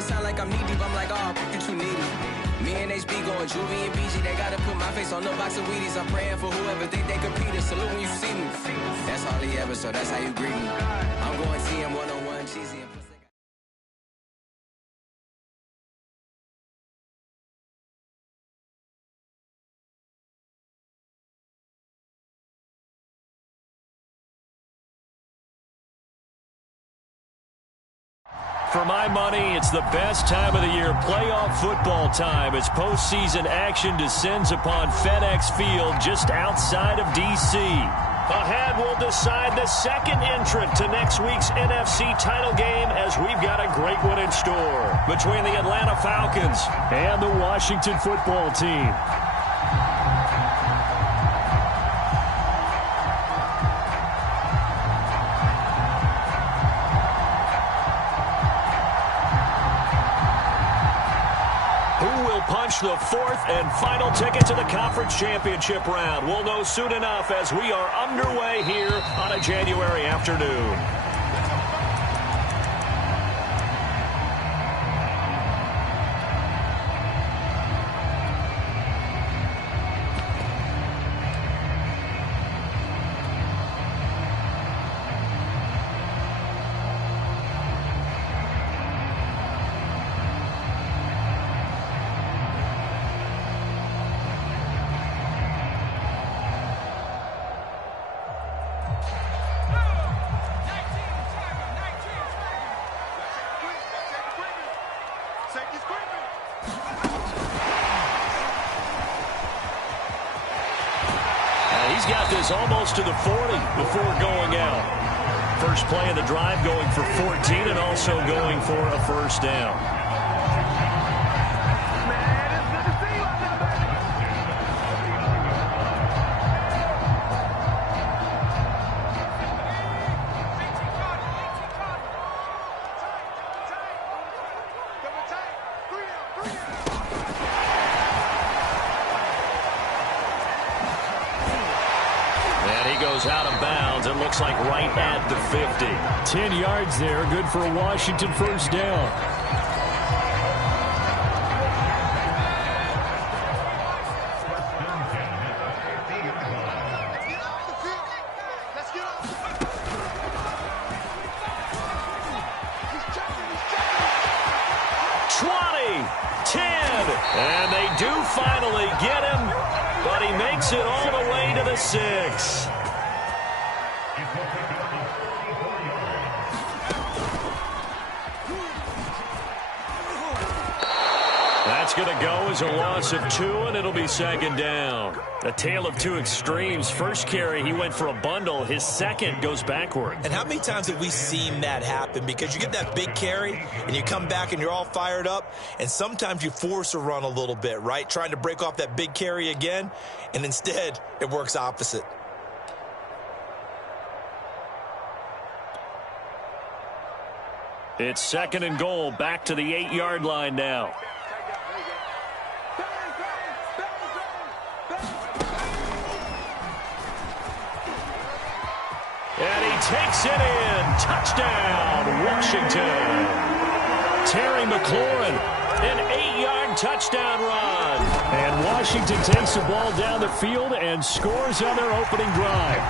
it sound like I'm knee deep. I'm like, oh, you too needy. Me and HB going Juvie and BG. They gotta put my face on no box of Wheaties. I'm praying for whoever think they compete. Salute when you see me. That's all he ever, so that's how you greet me. I'm going TM 101, cheesy and pussy. For my money, it's the best time of the year, playoff football time, as postseason action descends upon FedEx Field just outside of D.C. Ahead, we'll decide the second entrant to next week's NFC title game, as we've got a great one in store between the Atlanta Falcons and the Washington football team. Punch the fourth and final ticket to the conference championship round. We'll know soon enough as we are underway here on a January afternoon. He's got this almost to the 40 before going out. First play of the drive going for 14 and also going for a first down. Out of bounds. It looks like right at the 50. 10 yards there. Good for a Washington first down. And they do finally get him, but he makes it all the way to the 6. That's going to go as a loss of 2, and it'll be second down. A tale of two extremes. First carry, he went for a bundle. His second goes backward. And how many times have we seen that happen? Because you get that big carry, and you come back, and you're all fired up, and sometimes you force a run a little bit, right? Trying to break off that big carry again, and instead, it works opposite. It's second and goal, back to the 8-yard line now. And he takes it in. Touchdown, Washington. Terry McLaurin, an 8-yard touchdown run. And Washington takes the ball down the field and scores on their opening drive.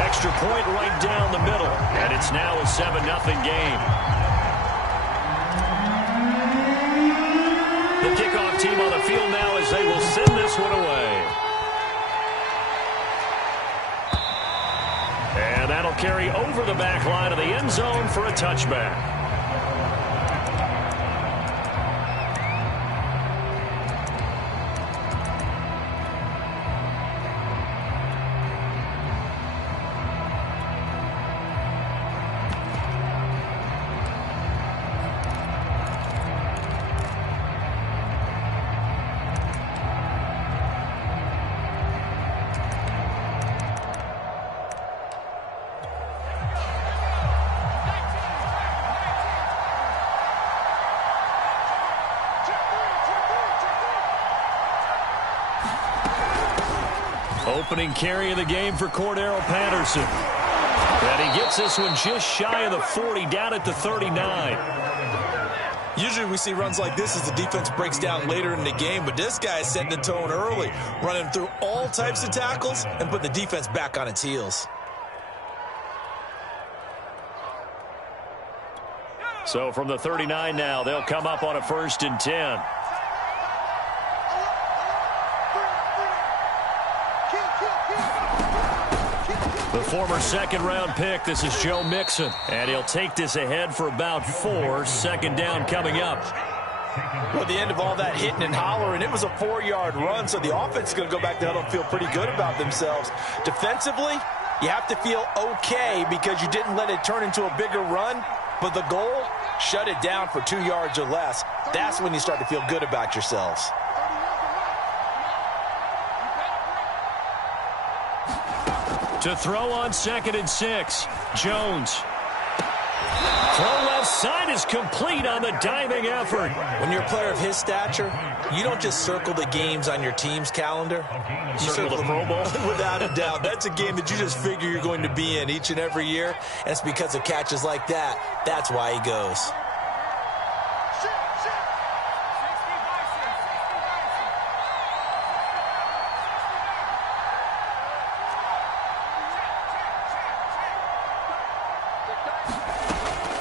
Extra point right down the middle. And it's now a 7-0 game. The kickoff team on the field now as they will send this one away. And that'll carry over the back line of the end zone for a touchback. Opening carry of the game for Cordero Patterson. And he gets this one just shy of the 40, down at the 39. Usually we see runs like this as the defense breaks down later in the game, but this guy is setting the tone early, running through all types of tackles and put the defense back on its heels. So from the 39 now, they'll come up on a 1st and 10. The former second-round pick, this is Joe Mixon, and he'll take this ahead for about 4, 2nd down coming up. Well, at the end of all that hitting and hollering, it was a 4-yard run, so the offense is going to go back to huddle and feel pretty good about themselves. Defensively, you have to feel okay because you didn't let it turn into a bigger run, but the goal, shut it down for 2 yards or less. That's when you start to feel good about yourselves. To throw on 2nd and 6, Jones. Throw left side is complete on the diving effort. When you're a player of his stature, you don't just circle the games on your team's calendar. You circle the Pro Bowl. Without a doubt. That's a game that you just figure you're going to be in each and every year, and it's because of catches like that. That's why he goes.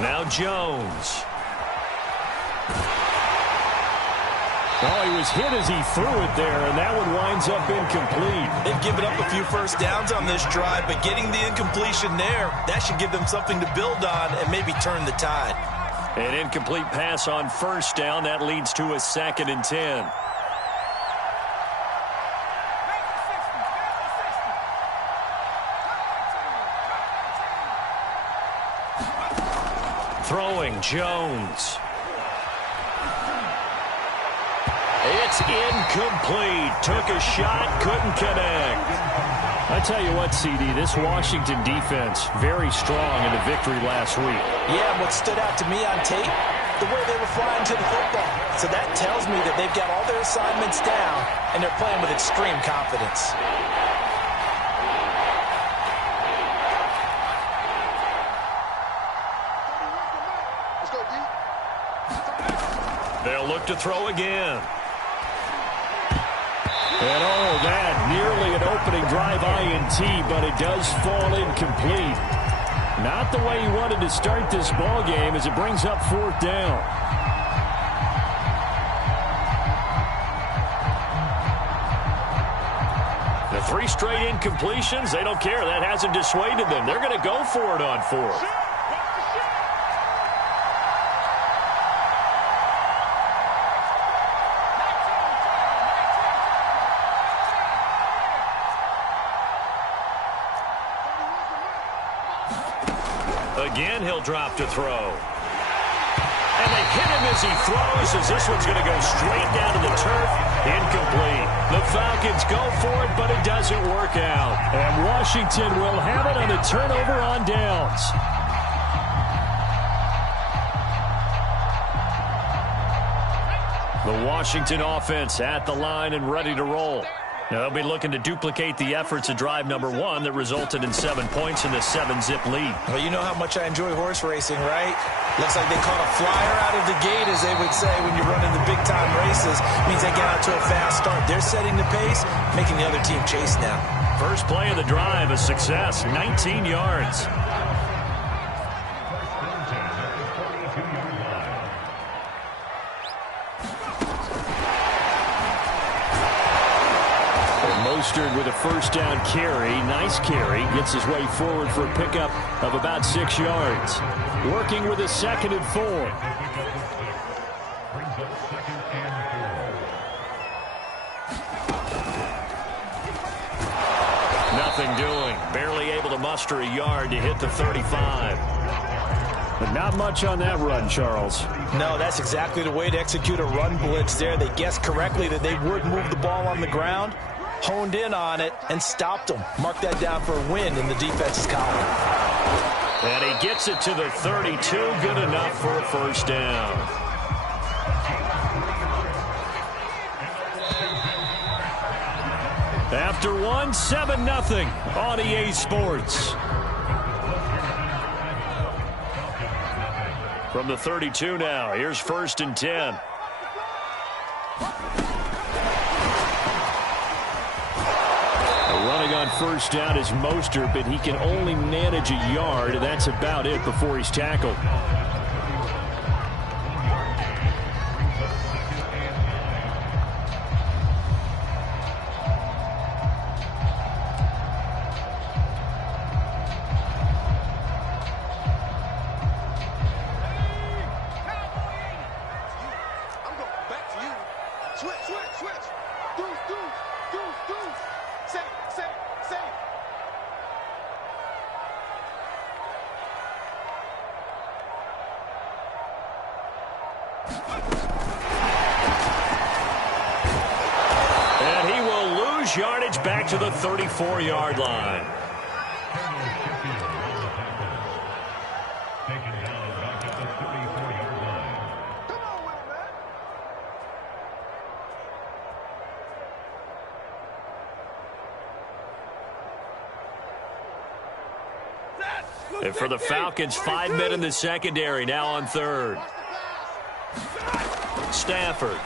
Now Jones. Oh, he was hit as he threw it there, and that one winds up incomplete. They've given up a few first downs on this drive, but getting the incompletion there, that should give them something to build on and maybe turn the tide. An incomplete pass on 1st down. That leads to a 2nd and 10. Throwing, Jones. It's incomplete. Took a shot, couldn't connect. I tell you what, CD, this Washington defense, very strong in the victory last week. Yeah, what stood out to me on tape, the way they were flying to the football. So that tells me that they've got all their assignments down, and they're playing with extreme confidence. They'll look to throw again. And oh, that nearly an opening drive INT, but it does fall incomplete. Not the way he wanted to start this ball game as it brings up 4th down. The 3 straight incompletions, they don't care. That hasn't dissuaded them. They're going to go for it on 4th. Again, he'll drop to throw. And they hit him as he throws, as this one's going to go straight down to the turf. Incomplete. The Falcons go for it, but it doesn't work out. And Washington will have it on the turnover on downs. The Washington offense at the line and ready to roll. Now, they'll be looking to duplicate the efforts of drive number 1 that resulted in 7 points in the 7-zip lead. Well, you know how much I enjoy horse racing, right? Looks like they caught a flyer out of the gate, as they would say, when you're running the big-time races. Means they get out to a fast start. They're setting the pace, making the other team chase now. First play of the drive, a success, 19 yards. Mostert with a 1st down carry. Nice carry. Gets his way forward for a pickup of about 6 yards. Working with a 2nd and 4. Nothing doing. Barely able to muster a yard to hit the 35. But not much on that run, Charles. No, that's exactly the way to execute a run blitz there. They guessed correctly that they would move the ball on the ground, honed in on it, and stopped them. Mark that down for a win in the defense's column. And he gets it to the 32. Good enough for a 1st down. After 1, 7-0 on EA Sports. From the 32 now, here's 1st and 10. Running on 1st down is Mostert, but he can only manage a yard. That's about it before he's tackled. And he will lose yardage back to the 34-yard line. And for the Falcons, 5 men in the secondary, now on 3rd. Stafford.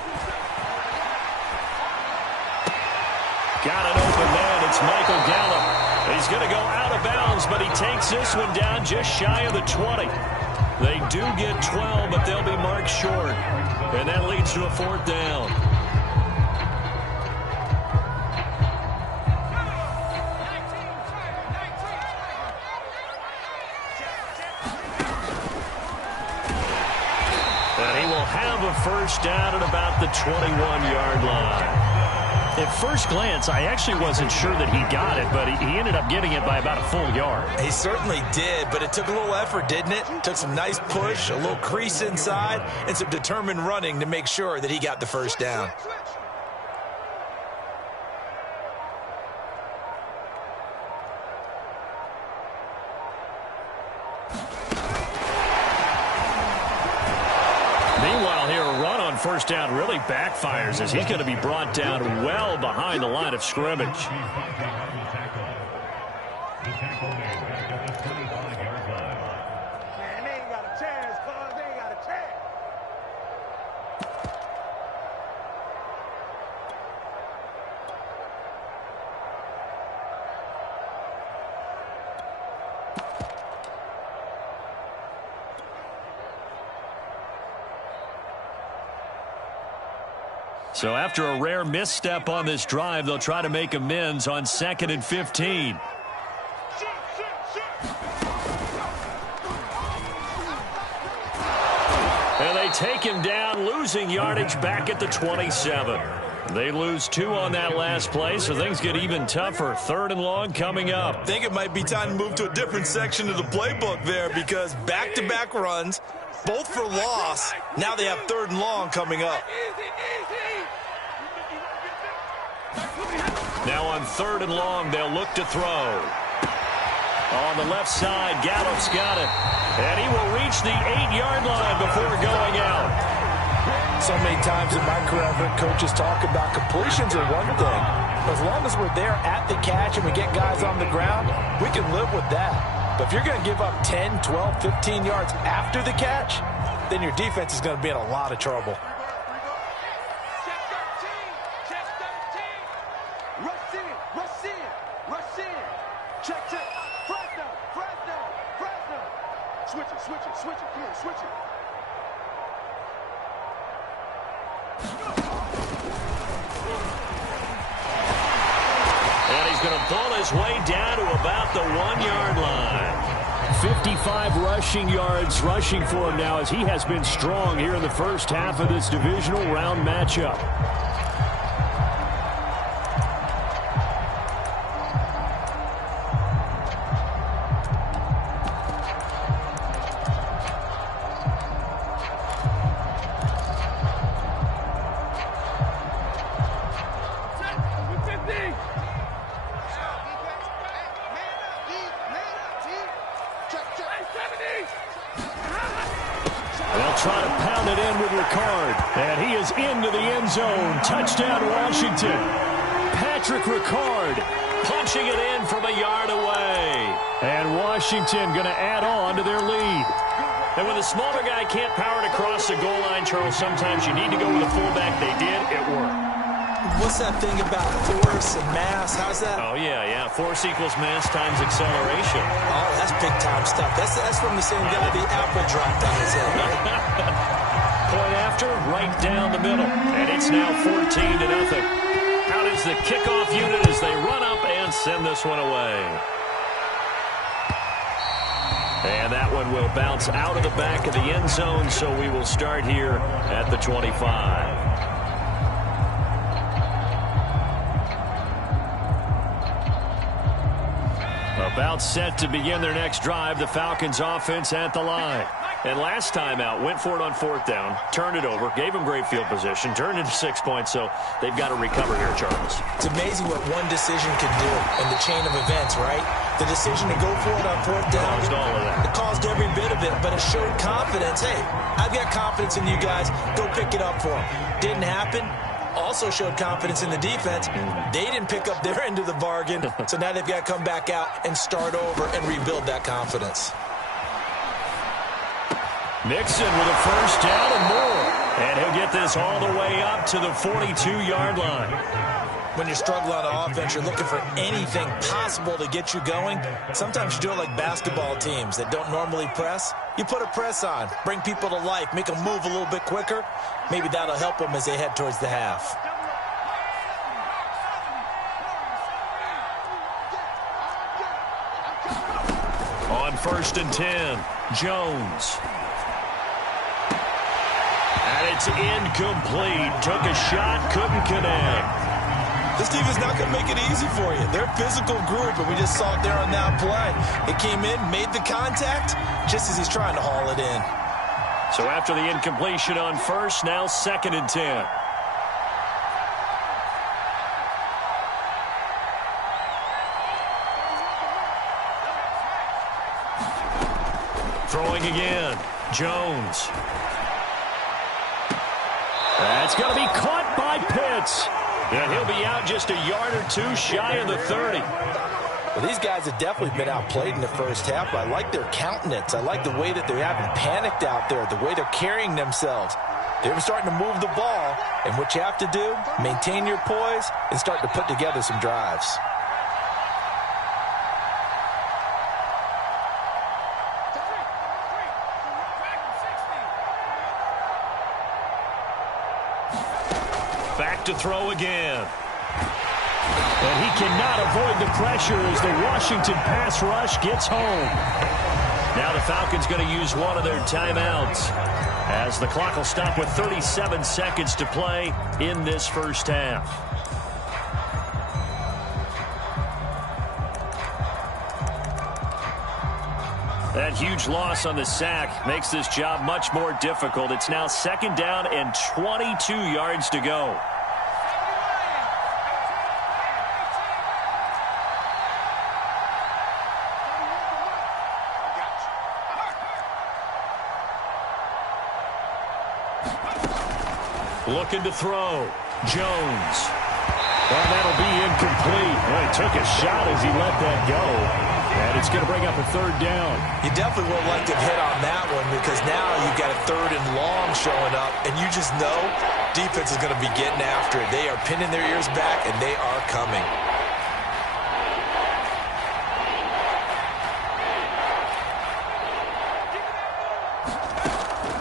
Got it open man. It's Michael Gallup. He's going to go out of bounds, but he takes this one down just shy of the 20. They do get 12, but they'll be marked short. And that leads to a 4th down. Have a 1st down at about the 21-yard line. At first glance, I actually wasn't sure that he got it, but he ended up getting it by about a full yard. He certainly did, but it took a little effort, didn't it? Took some nice push, a little crease inside, and some determined running to make sure that he got the 1st down. First down really backfires as he's going to be brought down well behind the line of scrimmage. So after a rare misstep on this drive, they'll try to make amends on 2nd and 15. And they take him down, losing yardage back at the 27. They lose 2 on that last play, so things get even tougher. 3rd and long coming up. I think it might be time to move to a different section of the playbook there because back-to-back runs, both for loss. Now they have 3rd and long coming up. Now on 3rd and long, they'll look to throw. On the left side, Gallup's got it. And he will reach the 8-yard line before going out. So many times in my career, I've heard coaches talk about completions are one thing. As long as we're there at the catch and we get guys on the ground, we can live with that. But if you're going to give up 10, 12, 15 yards after the catch, then your defense is going to be in a lot of trouble. Pull his way down to about the 1-yard line. 55 rushing yards rushing for him now as he has been strong here in the first half of this divisional round matchup. Try to pound it in with Ricard. And he is into the end zone. Touchdown, Washington. Patrick Ricard punching it in from a yard away. And Washington going to add on to their lead. And when the smaller guy can't power it across the goal line, Charles, sometimes you need to go with a fullback. They did. It worked. What's that thing about force and mass? How's that? Oh, yeah. Force equals mass times acceleration. Oh, that's big-time stuff. That's from the same guy the apple dropped on his head, right? Point after, right down the middle. And it's now 14-0. Out is the kickoff unit as they run up and send this one away. And that one will bounce out of the back of the end zone, so we will start here at the 25. About set to begin their next drive, the Falcons offense at the line. And last time out, went for it on 4th down, turned it over, gave them great field position, turned into 6 points, so they've got to recover here, Charles. It's amazing what one decision can do in the chain of events, right? The decision to go for it on 4th down. Caused all of that. It caused every bit of it, but it showed confidence. Hey, I've got confidence in you guys. Go pick it up for them. Didn't happen. Also showed confidence in the defense. They didn't pick up their end of the bargain, so now they've got to come back out and start over and rebuild that confidence. Mixon with a first down and more. And he'll get this all the way up to the 42-yard line. When you're struggling on offense, you're looking for anything possible to get you going. Sometimes you do it like basketball teams that don't normally press. You put a press on, bring people to life, make them move a little bit quicker. Maybe that'll help them as they head towards the half. On 1st and 10, Jones. And it's incomplete. Took a shot, couldn't connect. This team is not going to make it easy for you. They're a physical group, and we just saw it there on that play. It came in, made the contact, just as he's trying to haul it in. So after the incompletion on 1st, now 2nd and 10. Throwing again, Jones. That's going to be caught by Pitts. And he'll be out just a yard or two shy of the 30. Well, these guys have definitely been outplayed in the first half. I like their countenance. I like the way that they haven't panicked out there, the way they're carrying themselves. They're starting to move the ball, and what you have to do, maintain your poise and start to put together some drives. Back to throw again. And he cannot avoid the pressure as the Washington pass rush gets home. Now the Falcons going to use one of their timeouts as the clock will stop with 37 seconds to play in this first half. That huge loss on the sack makes this job much more difficult. It's now 2nd down and 22 yards to go. Looking to throw. Jones. Well, that'll be incomplete. Well, he took a shot as he let that go. And it's going to bring up a 3rd down. You definitely would like to hit on that one because now you've got a 3rd and long showing up, and you just know defense is going to be getting after it. They are pinning their ears back, and they are coming.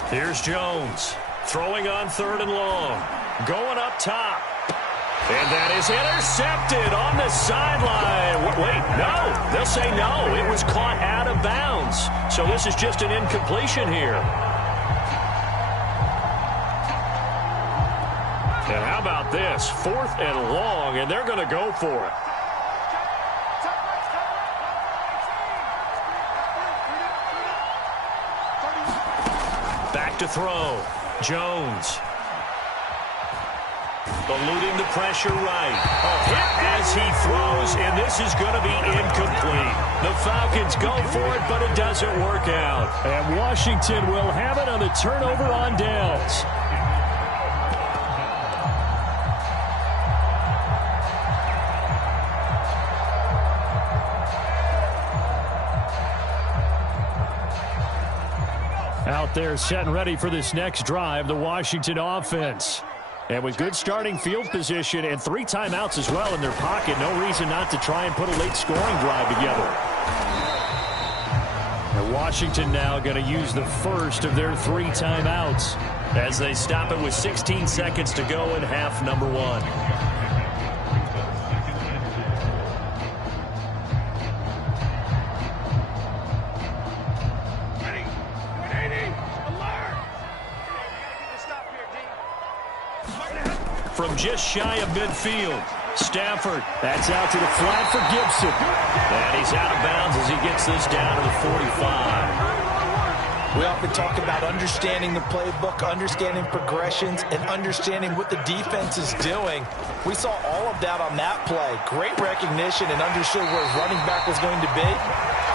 Here's Jones. Throwing on 3rd and long. Going up top. And that is intercepted on the sideline. Wait, no. They'll say no. It was caught out of bounds. So this is just an incompletion here. And how about this? 4th and long, and they're going to go for it. Back to throw. Jones. Eluding the pressure right. Hit as he throws, and this is going to be incomplete. The Falcons go for it, but it doesn't work out. And Washington will have it on the turnover on downs. there set and ready for this next drive, the Washington offense. And with good starting field position and 3 timeouts as well in their pocket, no reason not to try and put a late scoring drive together. And Washington now going to use the first of their 3 timeouts as they stop it with 16 seconds to go in half number 1. From just shy of midfield, Stafford, that's out to the flat for Gibson. And he's out of bounds as he gets this down to the 45. We often talk about understanding the playbook, understanding progressions, and understanding what the defense is doing. We saw all of that on that play. Great recognition and understood where his running back was going to be.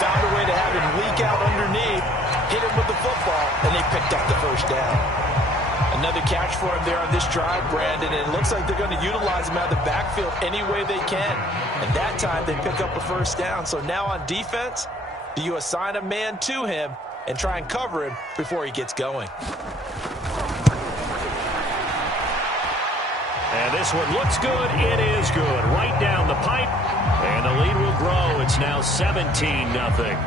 Found a way to have him leak out underneath, hit him with the football, and they picked up the first down. Another catch for him there on this drive, Brandon, and it looks like they're going to utilize him out of the backfield any way they can. And that time they pick up a first down. So now on defense, do you assign a man to him and try and cover him before he gets going? And this one looks good. It is good. Right down the pipe. And the lead will grow. It's now 17-0.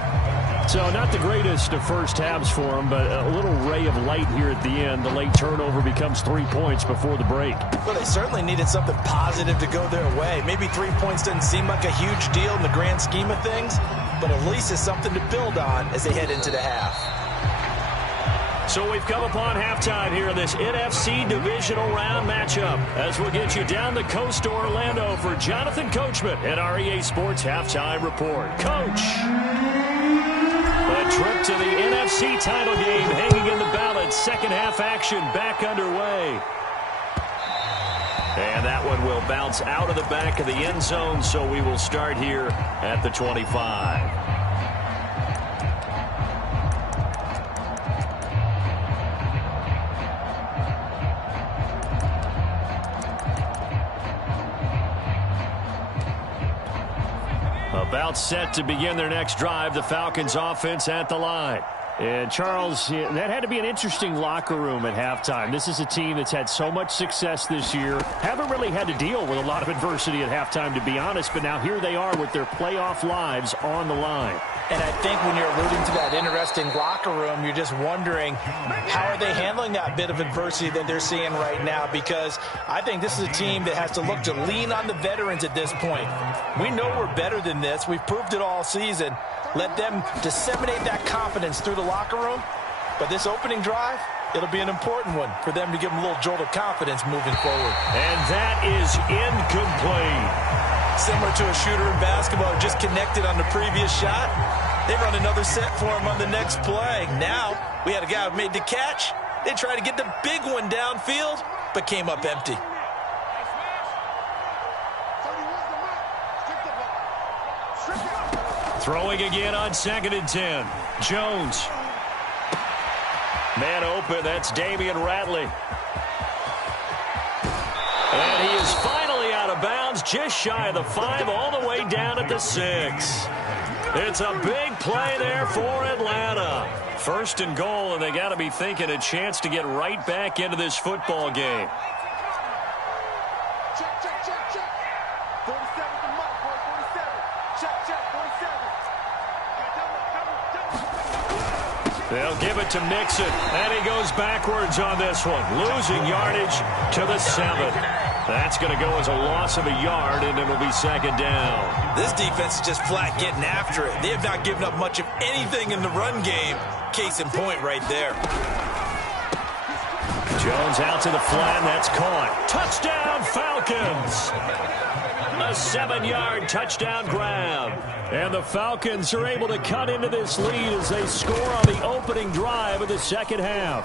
So not the greatest of first halves for them, but a little ray of light here at the end. The late turnover becomes 3 points before the break. Well, they certainly needed something positive to go their way. Maybe 3 points doesn't seem like a huge deal in the grand scheme of things, but at least it's something to build on as they head into the half. So we've come upon halftime here in this NFC divisional round matchup as we'll get you down the coast to Orlando for Jonathan Coachman at our EA Sports Halftime Report. Coach! A trip to the NFC title game hanging in the balance. Second half action back underway. And that one will bounce out of the back of the end zone, so we will start here at the 25. About set to begin their next drive, the Falcons offense at the line. And Charles, that had to be an interesting locker room at halftime. This is a team that's had so much success this year. Haven't really had to deal with a lot of adversity at halftime, to be honest, but now here they are with their playoff lives on the line. And I think when you're alluding to that interesting locker room, you're just wondering how are they handling that bit of adversity that they're seeing right now, because I think this is a team that has to look to lean on the veterans at this point. We know we're better than this. We've proved it all season. Let them disseminate that confidence through the locker room. But this opening drive, it'll be an important one for them to give them a little jolt of confidence moving forward. And that is incomplete. Similar to a shooter in basketball who just connected on the previous shot. They run another set for him on the next play. Now, we had a guy who made the catch. They tried to get the big one downfield, but came up empty. Throwing again on 2nd and 10. Jones. Man open, that's Damian Ratley. And he is finally out of bounds, just shy of the 5, all the way down at the 6. It's a big play there for Atlanta. 1st and goal, and they got to be thinking a chance to get right back into this football game. Check, check, check, check. 47 to Mike, boy, 47. Check, check, 47. They'll give it to Mixon, and he goes backwards on this one, losing yardage to the 7. That's going to go as a loss of a yard, and it'll be 2nd down. This defense is just flat getting after it. They have not given up much of anything in the run game. Case in point right there. Jones out to the flat, and that's caught. Touchdown, Falcons! A 7-yard touchdown grab. And the Falcons are able to cut into this lead as they score on the opening drive of the second half.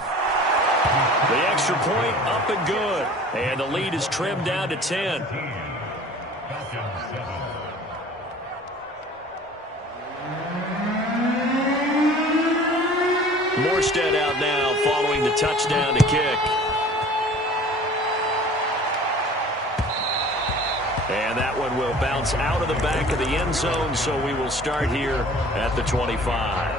The extra point up and good. And the lead is trimmed down to 10. Morstead out now following the touchdown to kick. And that one will bounce out of the back of the end zone, so we will start here at the 25.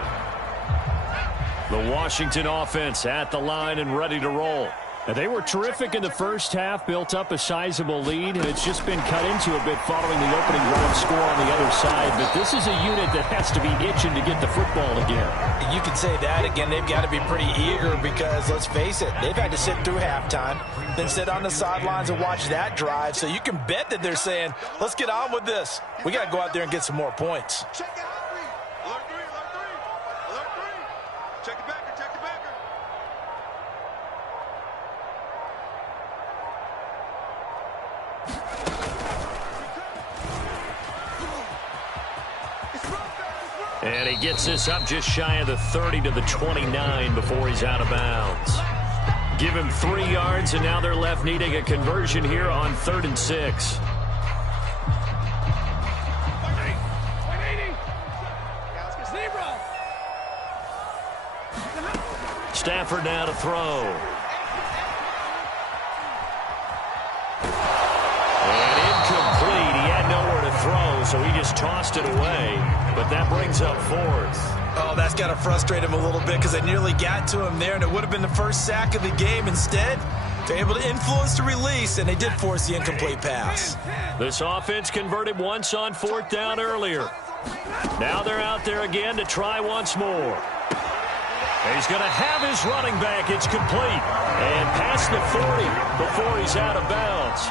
The Washington offense at the line and ready to roll. And they were terrific in the first half, built up a sizable lead, and it's just been cut into a bit following the opening drive score on the other side. But this is a unit that has to be itching to get the football again. You can say that again. They've got to be pretty eager because, let's face it, they've had to sit through halftime, then sit on the sidelines and watch that drive. So you can bet that they're saying, let's get on with this. We got to go out there and get some more points. Check it out, three. Alert three, alert three. Alert three. Check the backer, check the backer. And he gets this up just shy of the 30 to the 29 before he's out of bounds. Give him 3 yards, and now they're left needing a conversion here on 3rd and 6. Stafford now to throw. And incomplete. He had nowhere to throw, so he just tossed it away. But that brings up 4th. Oh, that's got to frustrate him a little bit because they nearly got to him there, and it would have been the first sack of the game. Instead, they're able to influence the release, and they did force the incomplete pass. This offense converted once on 4th down earlier. Now they're out there again to try once more. He's going to have his running back. It's complete. And past the 40 before he's out of bounds.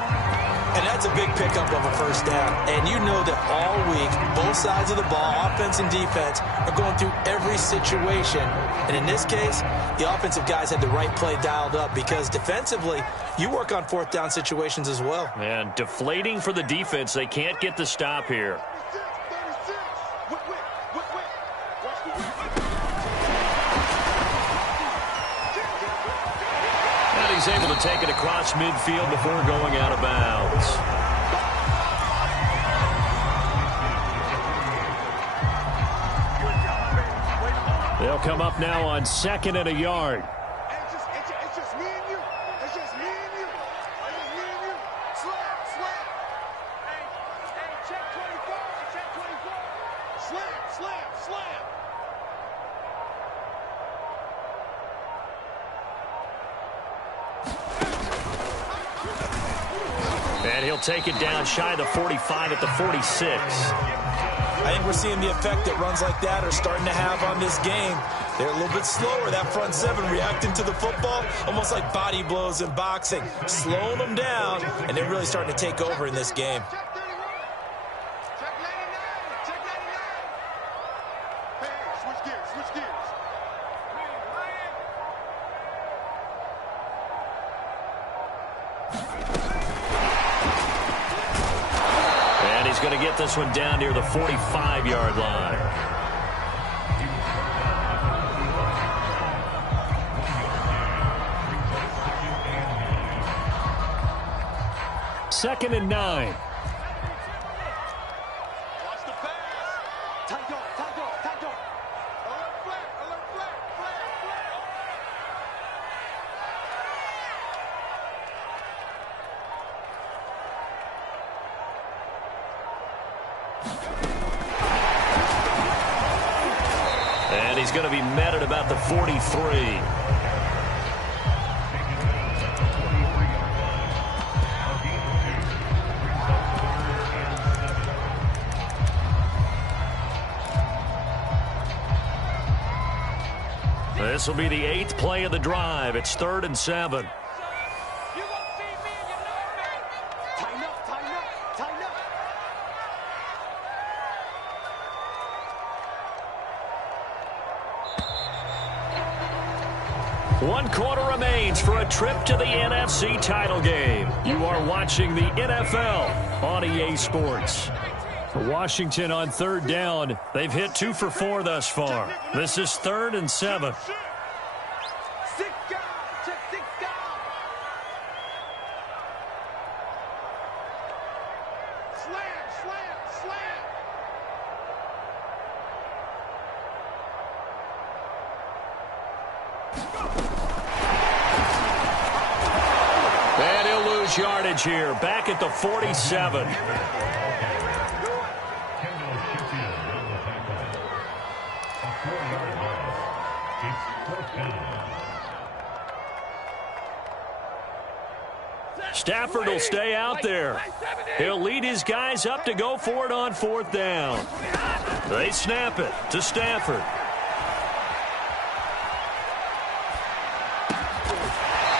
And that's a big pickup of a first down. And you know that all week, both sides of the ball, offense and defense, are going through every situation. And in this case, the offensive guys had the right play dialed up because defensively, you work on 4th down situations as well. And deflating for the defense. They can't get the stop here. 36. Watch the And he's able to take it across midfield before going out of bounds. They'll come up now on 2nd and a yard. It's just me and you. It's just me and you. It's just me and you. Slam. Hey, check 24. Check 24. Slam. And he'll take it down shy of the 45 at the 46. I think we're seeing the effect that runs like that are starting to have on this game. They're a little bit slower, that front 7 reacting to the football, almost like body blows in boxing, slowing them down, and they're really starting to take over in this game. Check 31. Check 99. Check 99. Hey, switch gears. And he's going to get this one down near the 45-yard line. Second and 9. Watch the pass. Tight dog. Alert flat. And he's going to be met at about the 43. This will be the 8th play of the drive. It's 3rd and 7. Tighten up. One quarter remains for a trip to the NFC title game. You are watching the NFL on EA Sports. Washington on 3rd down. They've hit 2 for 4 thus far. This is 3rd and 7. Check 6 down. Slam. And he'll lose yardage here. Back at the 47. Stafford will stay out there. He'll lead his guys up to go for it on 4th down. They snap it to Stafford.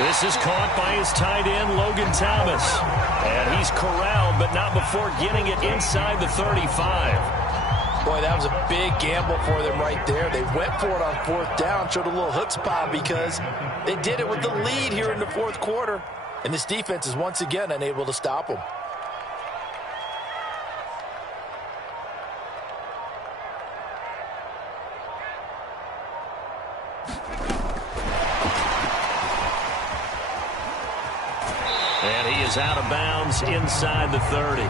This is caught by his tight end, Logan Thomas. And he's corralled, but not before getting it inside the 35. Boy, that was a big gamble for them right there. They went for it on 4th down, showed a little chutzpah because they did it with the lead here in the 4th quarter. And this defense is once again unable to stop them. And he is out of bounds inside the 30.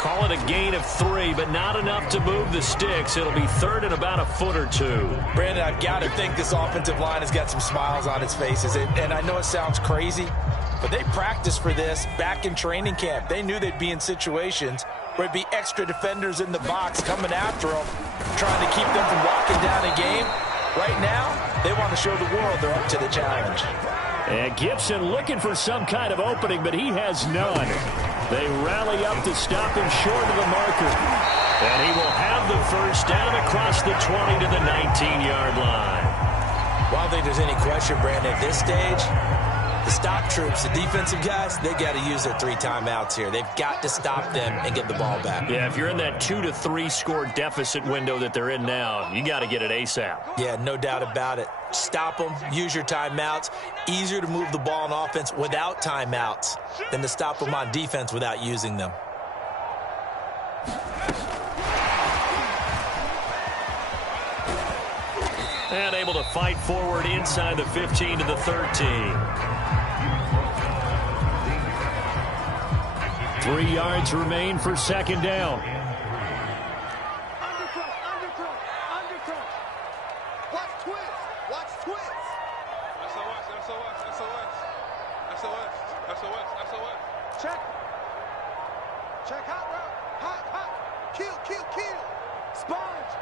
Call it a gain of 3, but not enough to move the sticks. It'll be 3rd and about a foot or 2. Brandon, I've got to think this offensive line has got some smiles on its faces. And I know it sounds crazy, but they practiced for this back in training camp. They knew they'd be in situations where it'd be extra defenders in the box coming after them, trying to keep them from locking down a game. Right now, they want to show the world they're up to the challenge. And Gibson looking for some kind of opening, but he has none. They rally up to stop him short of the marker. And he will have the 1st down across the 20 to the 19-yard line. Well, I don't think there's any question, Brandon, at this stage, the stop troops, the defensive guys, they got to use their 3 timeouts here. They've got to stop them and get the ball back. Yeah, if you're in that 2 to 3 score deficit window that they're in now, you got to get it ASAP. Yeah, no doubt about it. Stop them, use your timeouts. Easier to move the ball on offense without timeouts than to stop them on defense without using them. And able to fight forward inside the 15 to the 13. 3 yards remain for 2nd down. Undercut. Watch twist. SOS. Check hot route. Hot. Kill. Sponge.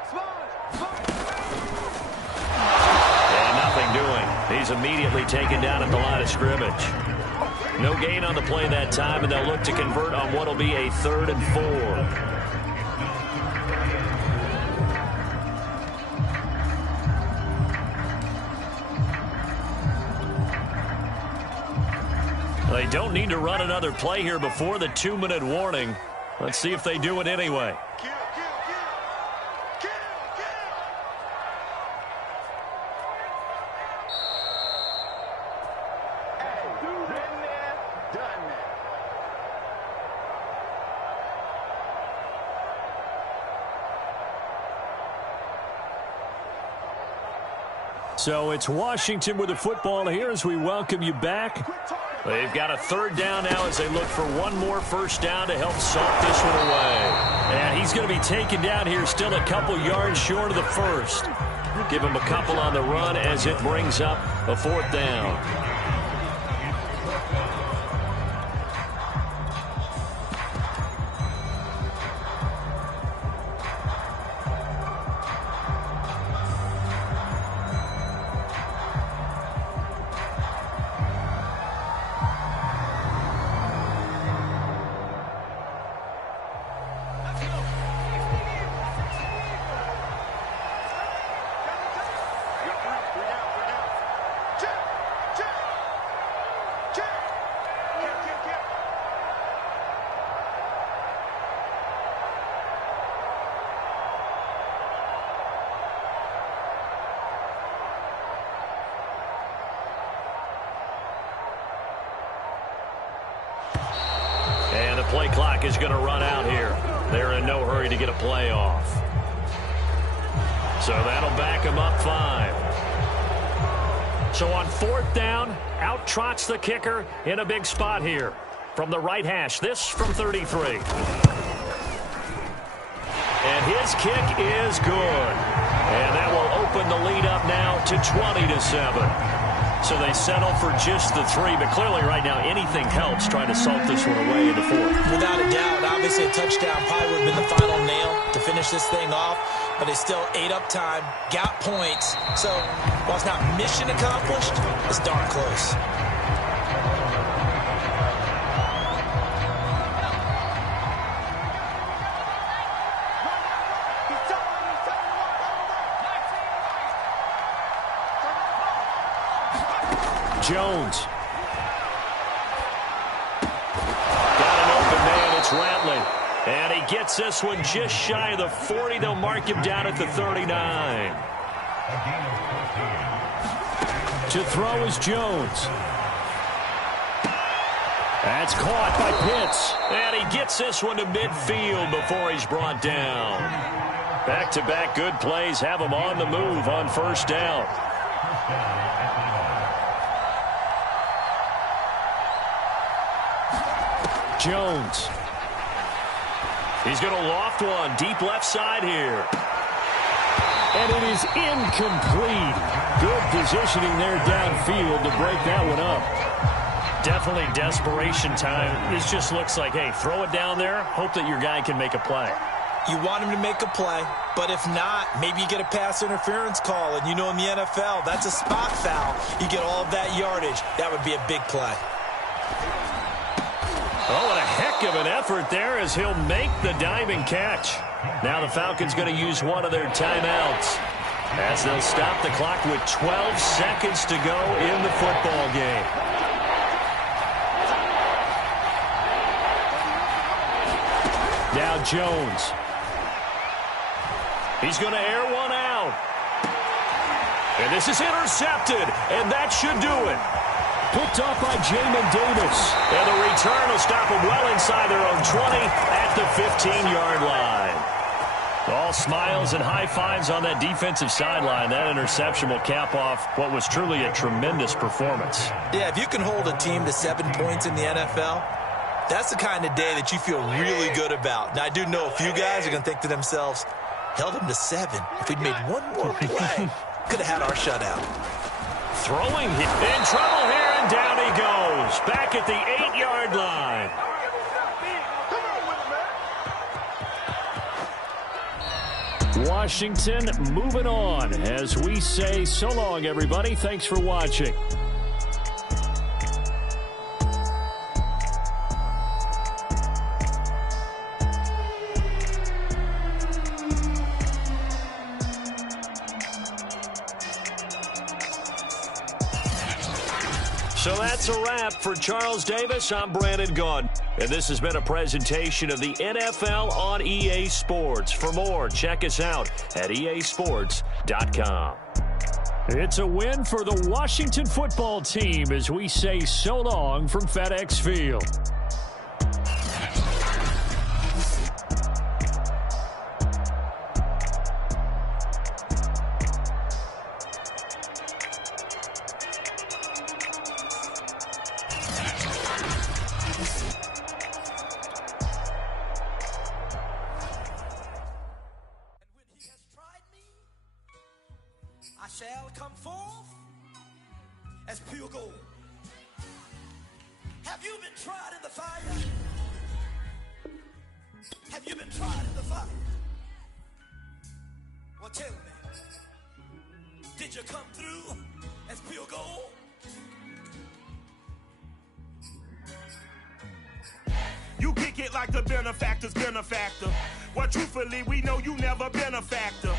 And nothing doing. He's immediately taken down at the line of scrimmage. No gain on the play that time, and they'll look to convert on what will be a 3rd and 4. They don't need to run another play here before the 2-minute warning. Let's see if they do it anyway. Kill. So it's Washington with the football here as we welcome you back. They've got a 3rd down now as they look for one more 1st down to help salt this one away. And he's going to be taken down here still a couple yards short of the 1st. Give him a couple on the run as it brings up a 4th down. Play clock is going to run out here. They're in no hurry to get a play off. So that'll back them up 5. So on 4th down, out trots the kicker in a big spot here. From the right hash, this from 33. And his kick is good. And that will open the lead up now to 20-7. So they settle for just the 3, but clearly right now anything helps trying to salt this one away into 4. Without a doubt, obviously a touchdown probably would have been the final nail to finish this thing off, but it's still ate up time, got points. So while it's not mission accomplished, it's darn close. Jones. Got an open man. It's Ratley. And he gets this one just shy of the 40. They'll mark him down at the 39. To throw is Jones. That's caught by Pitts. And he gets this one to midfield before he's brought down. Back-to-back good plays have him on the move on first down. Jones. He's going to loft one deep left side here. And it is incomplete. Good positioning there downfield to break that one up. Definitely desperation time. This just looks like, hey, throw it down there, hope that your guy can make a play. You want him to make a play, but if not, maybe you get a pass interference call. And you know in the NFL, that's a spot foul. You get all of that yardage. That would be a big play. Oh, and a heck of an effort there as he'll make the diving catch. Now the Falcons going to use one of their timeouts as they'll stop the clock with 12 seconds to go in the football game. Now Jones. He's going to air one out. And this is intercepted, and that should do it. Picked off by Jamin Davis. And the return will stop them well inside their own 20 at the 15-yard line. All smiles and high fives on that defensive sideline. That interception will cap off what was truly a tremendous performance. Yeah, if you can hold a team to 7 points in the NFL, that's the kind of day that you feel really good about. Now, I do know a few guys are going to think to themselves, held them to 7. If we'd made one more play, could have had our shutout. Throwing in trouble here, and down he goes. Back at the 8-yard line. Washington moving on as we say so long, everybody. Thanks for watching. So that's a wrap for Charles Davis. I'm Brandon Gaudin. And this has been a presentation of the NFL on EA Sports. For more, check us out at easports.com. It's a win for the Washington football team as we say so long from FedEx Field. Shall come forth as pure gold. Have you been tried in the fire? Have you been tried in the fire? Well, tell me, did you come through as pure gold? You kick it like the benefactor's benefactor. Well, truthfully, we know you never been a factor.